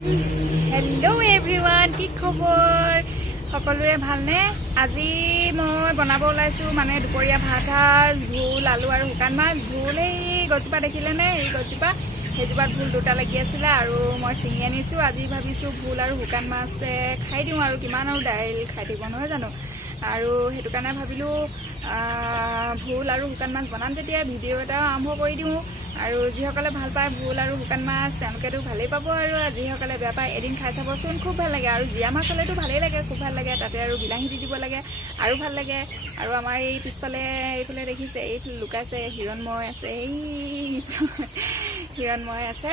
Hello everyone की खबर सकलोरे भालने আজি মই বনাব ওলাইছো মানে দুপৰীয়া ভাত ভুল আলু আৰু শুকান মাছ ভুল এই গজপা দেখিলে নে এই গজপা হেজপাত ভুল দুটা লাগি আছিল আৰু মই চিঙি আনিছো আজি ভাবিছো ভুল আৰু শুকান মাছ খাই দিও আৰু কিমান আৰু দাইল খাই দিব নহয় জানো আৰু হেতু কাৰণে ভাবিলো ভুল আৰু শুকান মাছ বনাম যেতিয়া ভিডিও এটা আৰম্ভ কৰি দিও আৰু যিসকলে ভাল পায় ভুল আৰু শুকান মাছ তেওঁলোকেতো ভালেই পাব আৰু যিসকলে বেয়া পায় এদিন খাই চাবচোন খুব ভাল লাগে আৰু জিয়া মাছ হলেতো ভালেই লাগে খুব ভাল লাগে তাতে আৰু বিলাহী দি দিব লাগে আৰু ভাল লাগে আৰু আমাৰ এই পিছফালে এইফালে দেখিছে এই লুকাইছে হিৰণময় আছে এই হিৰণময় আছে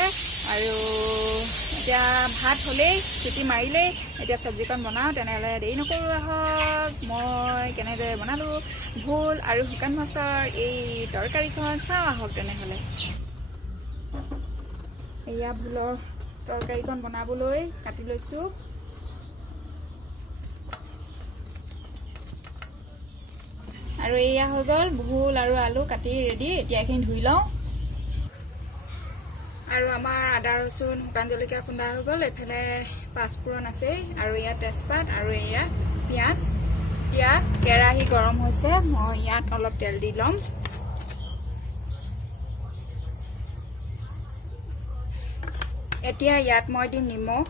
আৰু এতিয়া ভাত হলেই চিটি মাৰিলেই এতিয়া চব্জিখন বনাও তেনেহলে দেৰি নকৰো আহক মই কেনেদৰে বনালো ভুল আৰু শুকান মাছৰ এই তৰকাৰীখন চাও আহক তেনেহলে এয়া ভুলৰ তৰকাৰীখন বনাবলৈ কাটি লৈছো আৰু এয়া হৈ গল ভুল আৰু আলু কাটি ৰেডি এতিয়া এখিনি ধুই লওঁ আৰু আমাৰ আদা ৰসুন শুকান জলকীয়া খুন্দা হৈ গল এফালে পাঁচফোৰণ আছে আৰু এয়া তেজপাত আৰু এয়া পিয়াজ এতিয়া কেৰাহী গৰম হৈছে মই ইয়াত অলপ তেল দি লম এতিয়া ইয়াত মই দিম নিমখ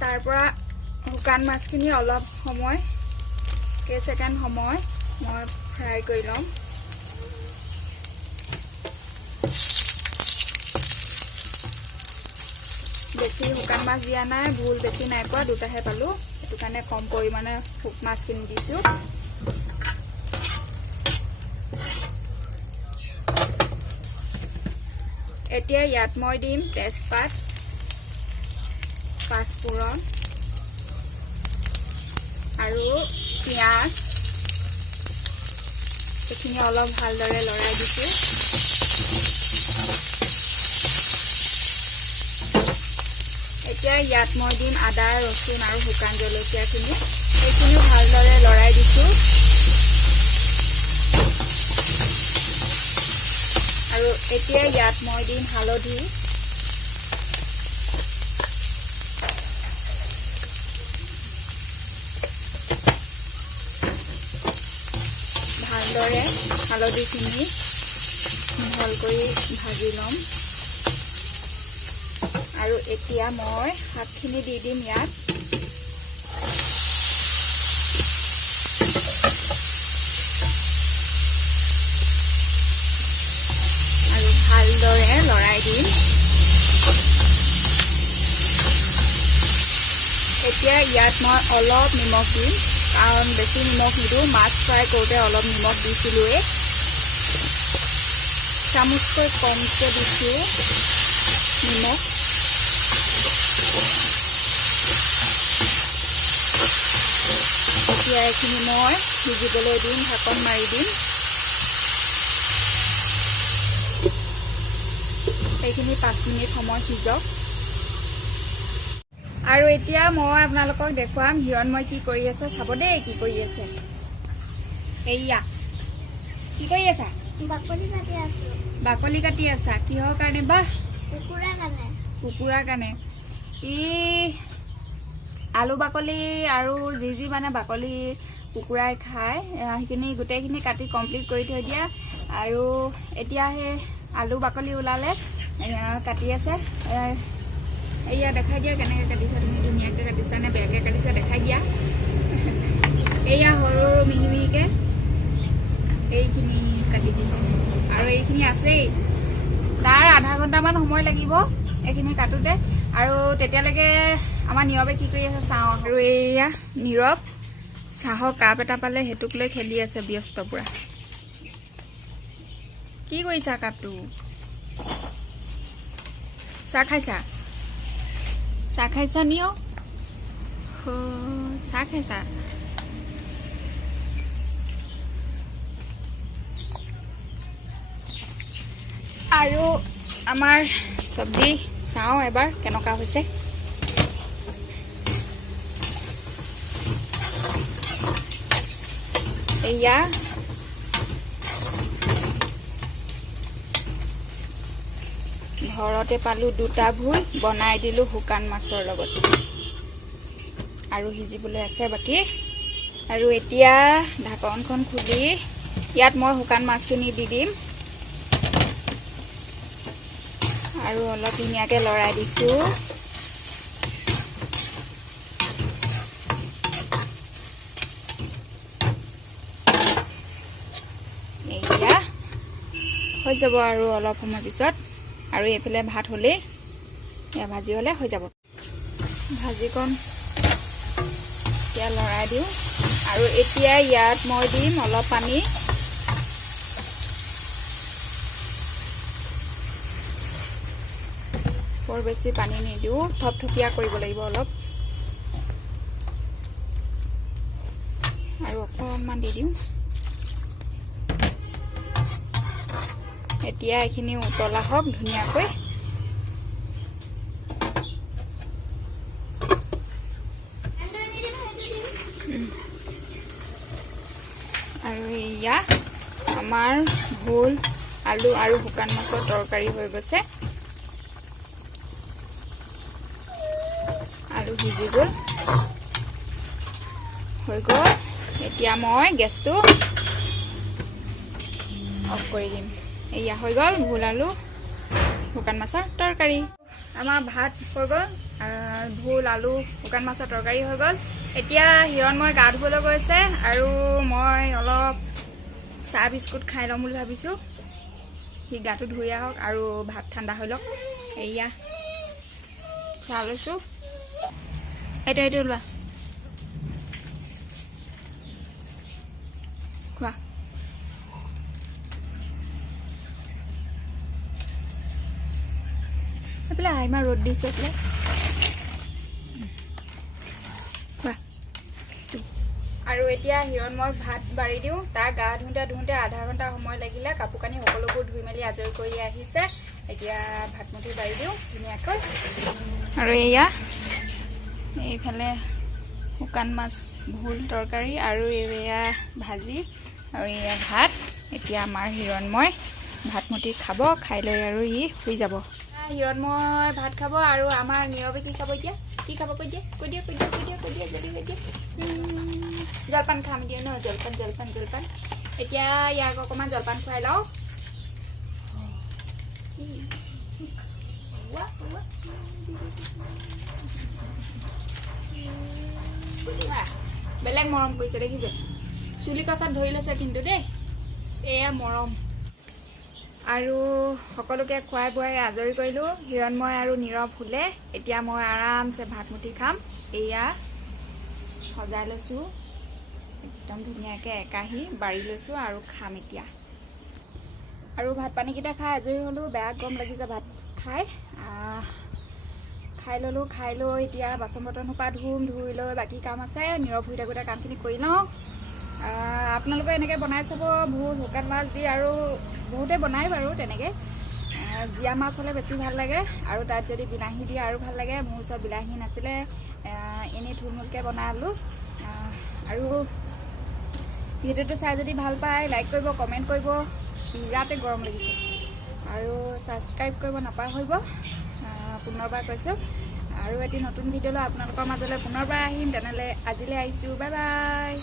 তাৰ পৰা শুকান মাছখিনি অলপ সময় কেইছেকেণ্ড সময় মই ফ্ৰাই কৰি লম বেছি শুকান মাছ দিয়া নাই ভুল বেছি নাই পোৱা দুটাহে পালো সেইটো কাৰণে কম পৰিমাণে মাছখিনি দিছো এতিয়া ইয়াত মই দিম তেজপাত পাঁচফোৰণ আৰু পিয়াজ এইখিনি অলপ ভালদৰে লৰাই দিছো এতিয়া ইয়াত মই দিম আদা ৰসুন আৰু শুকান জলকীয়াখিনি এইখিনিও ভালদৰে লৰাই দিছো আৰু এতিয়া ইয়াত মই দিম হালধি ভালদৰে হালধিখিনি মিহল কৰি ভাজি লম আৰু এতিয়া মই শাকখিনি দি দিম ইয়াত আৰু ভালদৰে লৰাই দিম এতিয়া ইয়াত মই অলপ নিমখ দিম কাৰণ বেছি নিমখ নিদিওঁ মাছ ফ্ৰাই কৰোঁতে অলপ নিমখ দিছিলোঁৱে চামুচকৈ কমকৈ দিছোঁ নিমখ এতিয়া এইখিনি মই সিজিবলৈ দিম ঢাকন মাৰি দিম এইখিনি 5 মিনিট সময় সিজক আৰু এতিয়া মই আপোনালোকক দেখুৱাম হিৰণময় কি কৰি আছে চাব দেই কি কৰি আছে এইয়া কি কৰি আছা বাকলি কাটি আছা কিহৰ কাৰণে বা কুকুৰাৰ কাৰণে ই আলু বাকলি আৰু যি মানে বাকলি কুকুৰাই খায় সেইখিনি গোটেইখিনি কাটি কমপ্লিট কৰি থৈ দিয়া আৰু এতিয়া সেই আলু বাকলি ওলালে কাটি আছে এয়া দেখাই দিয়া কেনেকৈ কাটিছা তুমি ধুনীয়াকৈ কাটিছা নে বেয়াকৈ কাটিছা দেখাই দিয়া এয়া সৰু মিহি মিহিকৈ এইখিনি কাটি দিছে আৰু এইখিনি আছেই তাৰ আধা ঘণ্টামান সময় লাগিব এইখিনি কাটোতে আৰু তেতিয়ালৈকে আমাৰ নীৰৱে কি কৰি আছে চাওঁ আৰু এয়া নীৰৱ চাহৰ কাপ এটা পালে সেইটোক লৈ খেলি আছে ব্যস্ত পুৰা কি কৰিছা কাপটো চাহ খাইছা নিও চাহ খাইছা আৰু আমাৰ চব্জি চাওঁ এবাৰ কেনেকুৱা হৈছে এয়া ঘৰতে পালোঁ 2টা ভোল, বনাই দিলোঁ শুকান মাছৰ লগত। আৰু সিজিবলৈ আছে বাকী। আৰু এতিয়া ঢাকনখন খুলি ইয়াত মই শুকান মাছখিনি দি দিম আৰু অলপ ধুনীয়াকৈ লৰাই দিছোঁ। এয়া হৈ যাব আৰু অলপ সময় পিছত। আৰু এইফালে ভাত হ'লেই, এয়া ভাজি হ'লে হৈ যাব। ভাজিকণ এতিয়া লৰাই দিওঁ আৰু এতিয়া ইয়াত মই দিম অলপ পানী। বৰ বেছি পানী নিদিওঁ, থপথপীয়া কৰিব লাগিব অলপ। আৰু অকণমান দি দিওঁ। এতিয়া এইখিনি উতলা হওক ধুনীয়াকৈ। আৰু এয়া আমাৰ ভোল, আলু আৰু শুকান মাছৰ তৰকাৰী হৈ গৈছে। আলু সিজি গ'ল, হৈ গ'ল। এতিয়া মই গেছটো অফ কৰি দিম। এয়া হৈ গ'ল ভোল, আলু, শুকান মাছৰ তৰকাৰী। আমাৰ ভাত হৈ গ'ল, ভোল, আলু, শুকান মাছৰ তৰকাৰী হৈ গ'ল। এতিয়া হিৰণময় গা ধুবলৈ গৈছে আৰু মই অলপ চাহ বিস্কুট খাই ল'ম বুলি ভাবিছোঁ। সি গাটো ধুই আহক আৰু ভাত ঠাণ্ডা হৈ লওক। এয়া চাহ লৈছোঁ। এইটো ওলোৱা, খোৱা। এইফালে ইমান ৰ'দ দিছে এইফালে, খোৱা। আৰু এতিয়া হিৰণময়ক ভাত বাঢ়ি দিওঁ। তাৰ গা ধুওঁতে আধা ঘণ্টা সময় লাগিলে। কাপোৰ কানি সকলোবোৰ ধুই মেলি আজৰি কৰি আহিছে। এতিয়া ভাতমুঠি বাঢ়ি দিওঁ ধুনীয়াকৈ। আৰু এয়া এইফালে শুকান মাছ, ভোল তৰকাৰী আৰু এয়া ভাজি আৰু এয়া ভাত। এতিয়া আমাৰ হিৰণময় ভাতমুঠি খাব, খাই লৈ আৰু ই শুই যাব। হিৰণময় ভাত খাব আৰু আমাৰ নীৰৱে কি খাব এতিয়া? কি খাব কৈ দিয়ে, কৈ দিয়ে, কৈ দিয়ে, কৈ দিয়ে, কৈ দিয়ে, যদি কৈ দিয়ে। জলপান খাম দিয়ে ন, জলপান জলপান জলপান। এতিয়া ইয়াক অকণমান জলপান খুৱাই লওঁ। বেলেগ মৰম কৰিছে দেখিছে, চুলি কচাত ধৰি লৈছে কিন্তু দেই, এয়া মৰম। আৰু সকলোকে খুৱাই বোৱাই আজৰি কৰিলোঁ। হিৰণময় আৰু নীৰৱ শুলে। এতিয়া মই আৰামছে ভাতমুঠি খাম। এয়া সজাই লৈছোঁ একদম ধুনীয়াকৈ, একাহী বাঢ়ি লৈছোঁ আৰু খাম এতিয়া। আৰু ভাত পানীকেইটা খাই আজৰি হ'লোঁ। বেয়া গৰম লাগিছে ভাত খাই। খাই ল'লোঁ। খাই লৈ এতিয়া বাচন বৰ্তন সোপা ধুম, ধুই লৈ বাকী কাম আছে। নীৰৱ শুই থাকোঁতে কামখিনি কৰি লওঁ। আপোনালোকে এনেকৈ বনাই চাব, ভোল, শুকান মাছ দি। আৰু বহুতে বনাই বাৰু তেনেকৈ। জীয়া মাছ হ'লে বেছি ভাল লাগে আৰু তাত যদি বিলাহী দিয়ে আৰু ভাল লাগে। মোৰ ওচৰত বিলাহী নাছিলে, এনেই থুলমূলকৈ বনালোঁ। আৰু ভিডিঅ'টো চাই যদি ভাল পায় লাইক কৰিব, কমেণ্ট কৰিব। বিৰাটেই গৰম লাগিছে। আৰু ছাবস্ক্ৰাইব কৰিব নাপাহৰিব। পুনৰবাৰ কৈছোঁ। আৰু এটি নতুন ভিডিঅ' লৈ আপোনালোকৰ মাজলৈ পুনৰবাৰ আহিম। তেনেহ'লে আজিলৈ আহিছোঁ, বাই বাই।